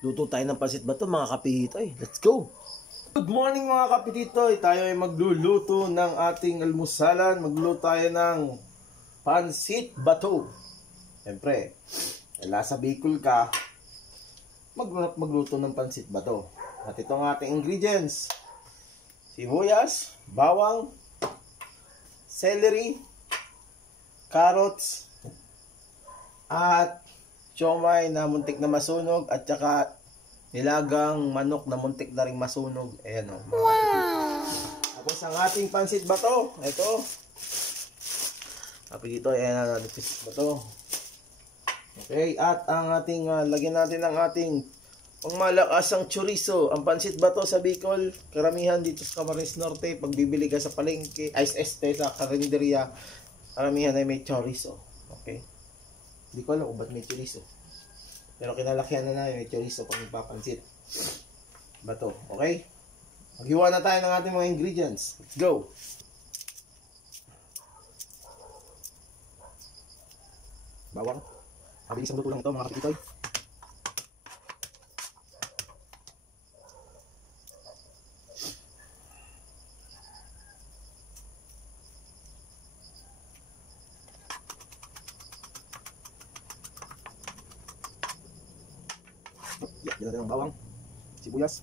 Luto tayo ng pansit bato mga kapititoy. Let's go! Good morning mga kapititoy. Tayo ay magluluto ng ating almusalan. Magluluto tayo ng pansit bato. Siyempre, nasa Bicol ka, magluto ng pansit bato. At ito ang ating ingredients. Sibuyas, bawang, celery, carrots, at siomay na muntik na masunog, at saka nilagang manok na muntik na rin masunog. Ayan o. Wow! Tapos ang ating pansit bato. Ito. Kapit dito, ayan ang pansit bato. Okay, at ang ating, lagyan natin ang ating pangmalakasang chorizo. Ang pansit bato sa Bicol, karamihan dito sa Camarines Norte, pag bibili ka sa palengke, sa karinderya, karamihan ay may chorizo. Okay. Hindi ko alam kung ba't may chorizo. Pero kinalakihan na namin may chorizo pag nagpapansit bato. Okay? Maghiwa na tayo ng ating mga ingredients. Let's go! Bawang. Mabilis ang luto lang ito mga kapititoy. Yan natin ang bawang, sibuyas,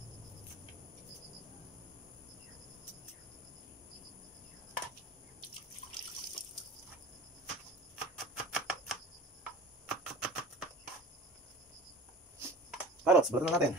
carrots, balat na natin.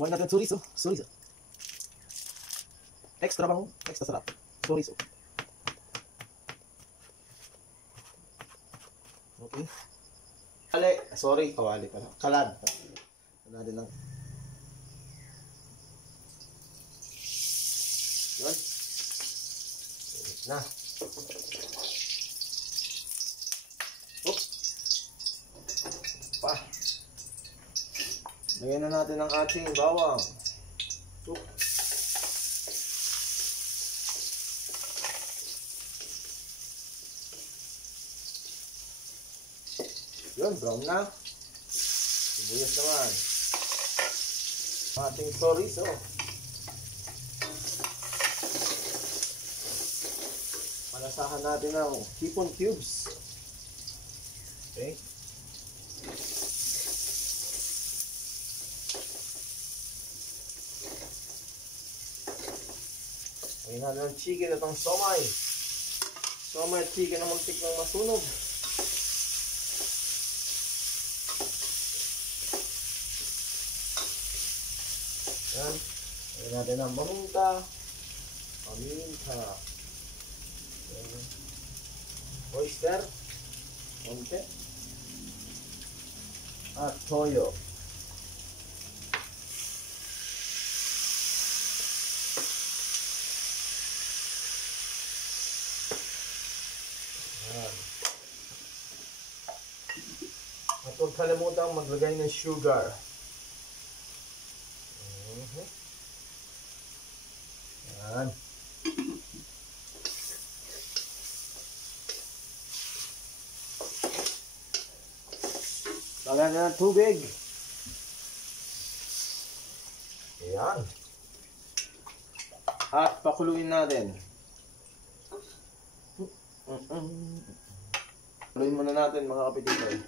Huwag natin chorizo. Extra bango, extra sarap. Chorizo. Okay. Kawali pala. Kalad. Ano din lang. Yun. Na. Pa. Lagyan na natin ang ating bawang. Yun, brown na. Sibuyas naman. Ating chorizo. Malasahan natin ng hipon cubes. Okay. Lagyan natin ng chicken at ang somay. Somay at chicken na muntik ng masunog. Yan. Lagyan natin ang paminta. Oyster. Konti. At toyo. Yan. At huwag kalimutang maglagay ng sugar. Yan. Lagyan na ng tubig. Yan. At pakuluin natin. Pakuluin muna natin mga kapititoy.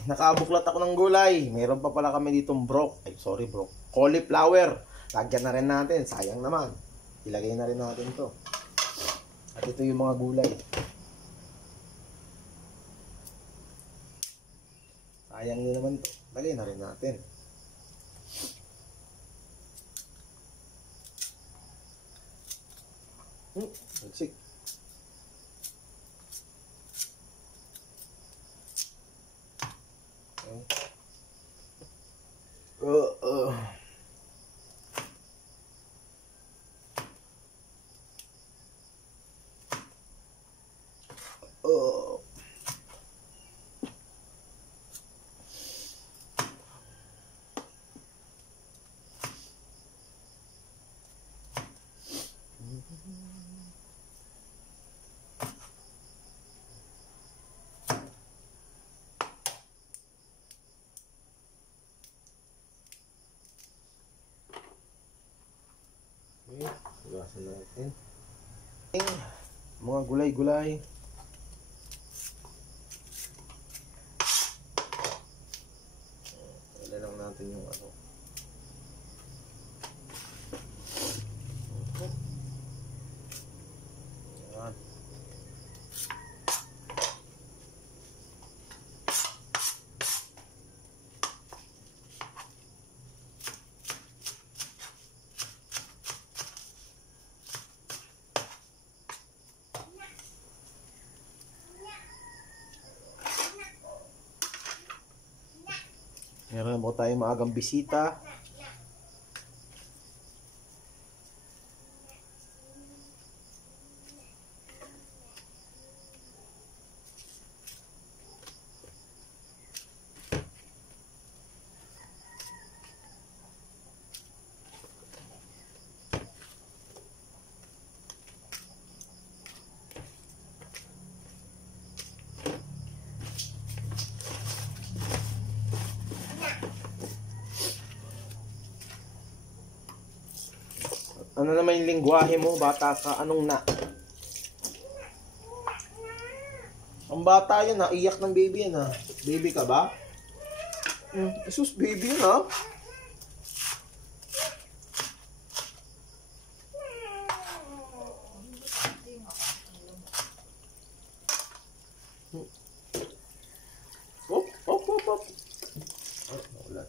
Nakabuklat ako ng gulay. Meron pa pala kami ditong cauliflower. Lagyan na rin natin. Sayang naman. Ilagay na rin natin to. At ito yung mga gulay. Sayang din naman to. Lagay na rin natin. Talsik. Okay. Hugasan natin. Mga gulay-gulay. Wala lang natin yung ano. Ayan. Meron po tayong maagang bisita. Ano naman yung lingwahe mo, bata ka? Anong na? Ang bata yun, iyak ng baby yan, ha? Baby ka ba? Jesus, baby yun, ha? Hop, hop, hop, hop. Oh, wala.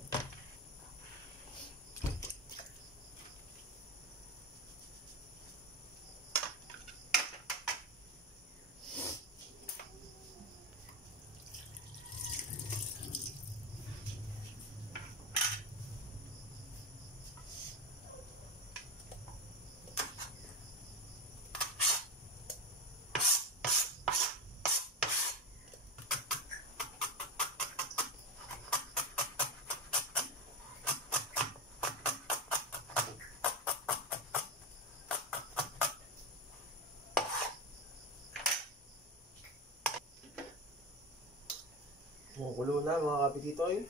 Kumukulo na mga kapititoy.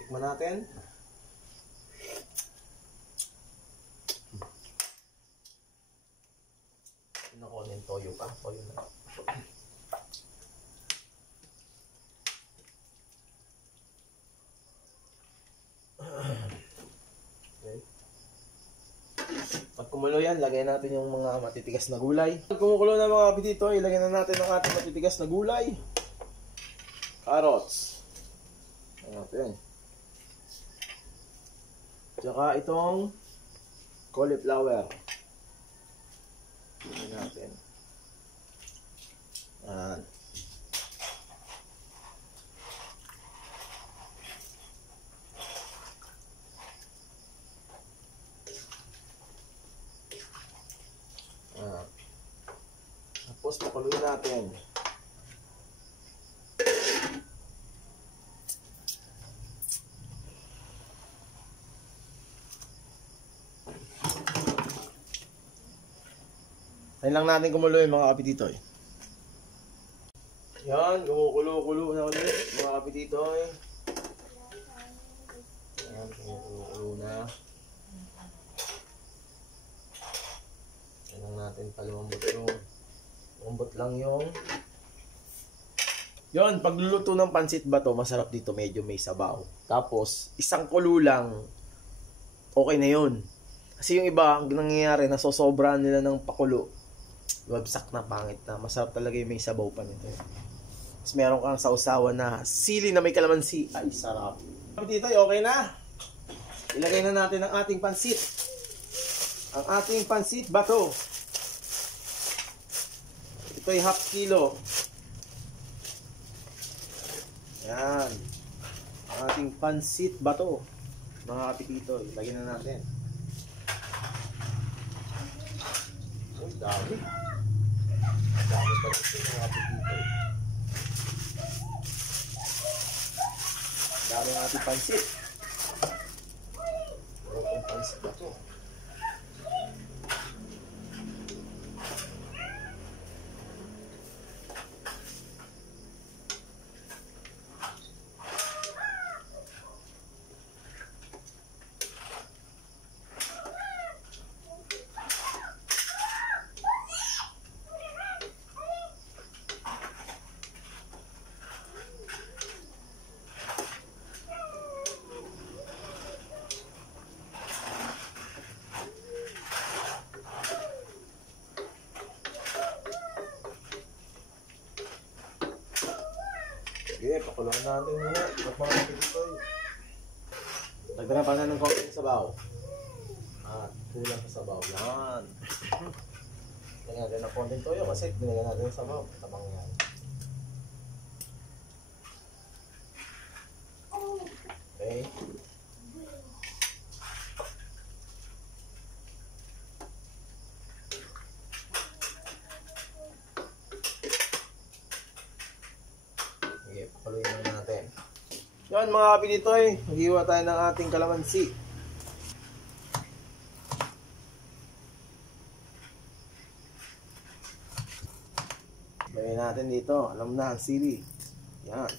Tikman natin. Nakuha ng toyo pa. Toyo na. Okay. Pag kumulo yan, lagay natin yung mga matitigas na gulay. Pag kumukulo na mga kapititoy, ilagay na natin ang ating matitigas na gulay. Carrots. Ayan. Tsaka itong cauliflower. Tingnan natin. Ayan. Ayan. Tapos pakuloy natin. Ayun lang natin kumulo yung mga kapititoy. Yan, kumukulo-kulo na ulit mga kapititoy. Yan, kumukulo na. Ayun lang natin palumambot yung lumambot lang yung yon. Pagluluto ng pansit bato, masarap dito, medyo may sabaw. Tapos, isang kulo lang, okay na yun. Kasi yung iba, ang nangyayari, nasosobrahan nila ng pakulo. Wabsak na, pangit na. Masarap talaga yung may sabaw pa nito. Tapos meron kang sausawan na sili na may kalamansi. Ay, sarap. Kapititoy, okay na. Ilagay na natin ang ating pansit. Ang ating pansit bato. Ito'y half kilo. Yan. Ang ating pansit bato. Mga kapititoy. Lagyan na natin. Oh, dami. Dami pa rin mga kapititoy. Dami ang ating pansit. Ang pansit bato. Okay, pakulang natin muna. At mga kapititoy. Nagdala pa na ng konting sabaw. At kulang sa sabaw. Yan. Lagyan natin ng konting toyo kasi binigyan natin ng sabaw. Tabang yan. Okay. Okay, pakuloyin lang natin. Yan mga kapititoy, maghiwa tayo ng ating kalamansi. Lagyan natin dito, alam na, ang sili. Yan.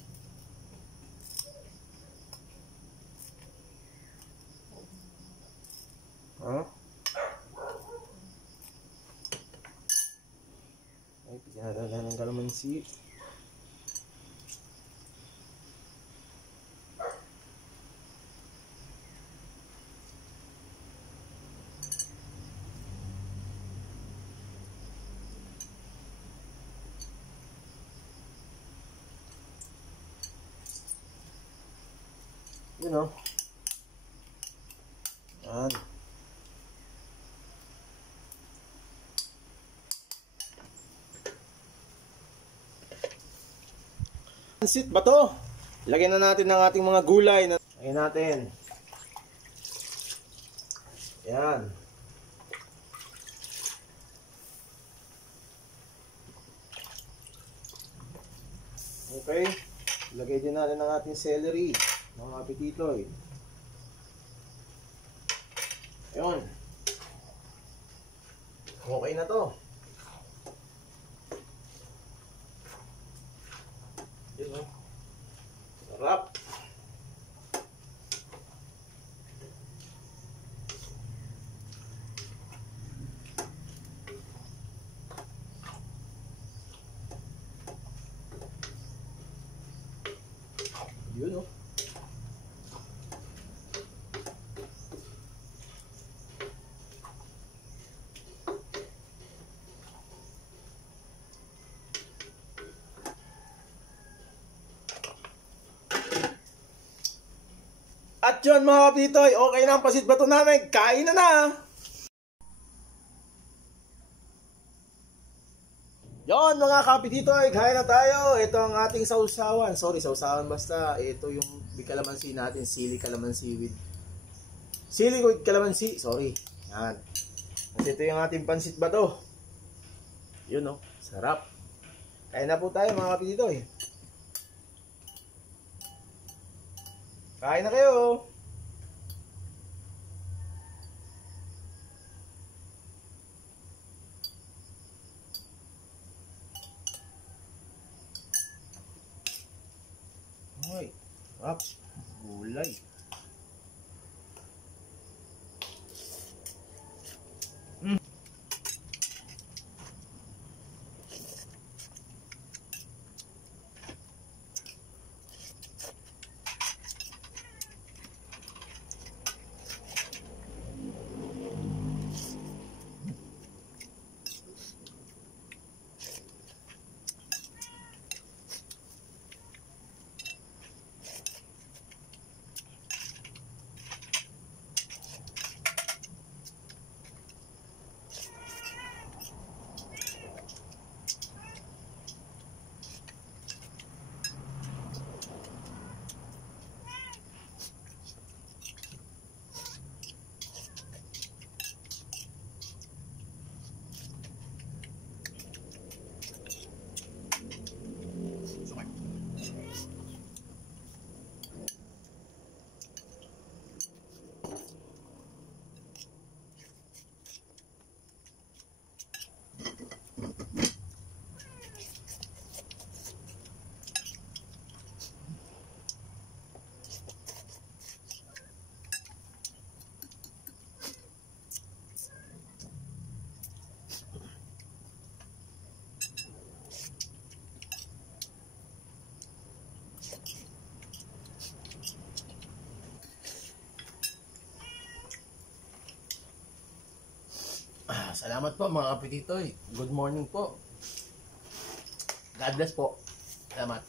Huh? Ay, pigyan natin ng kalamansi. You know. Yan. Pansit ba to? Lagyan na natin ng ating mga gulay. Lagyan natin. Yan. Okay. Lagay din natin ng ating celery. Mga kapititoy. Ayun. Okay na to. Yun, oh. Sarap. Yun, oh. At yun mga kapitoy, okay na ang pasit bato namin. Kain na na! Yon mga kapititoy, kain na tayo. Ito ang ating sausawan. Sorry, sausawan basta. Ito yung kalamansi natin. Sili kalamansi with kalamansi. Sorry. Yan. Kasi ito yung ating pansit bato. Yun oh, sarap. Kain na po tayo mga kapititoy. Kain na kayo. Ay, sarap. Gulay. Salamat po mga kapititoy. Good morning po. God bless po. Salamat.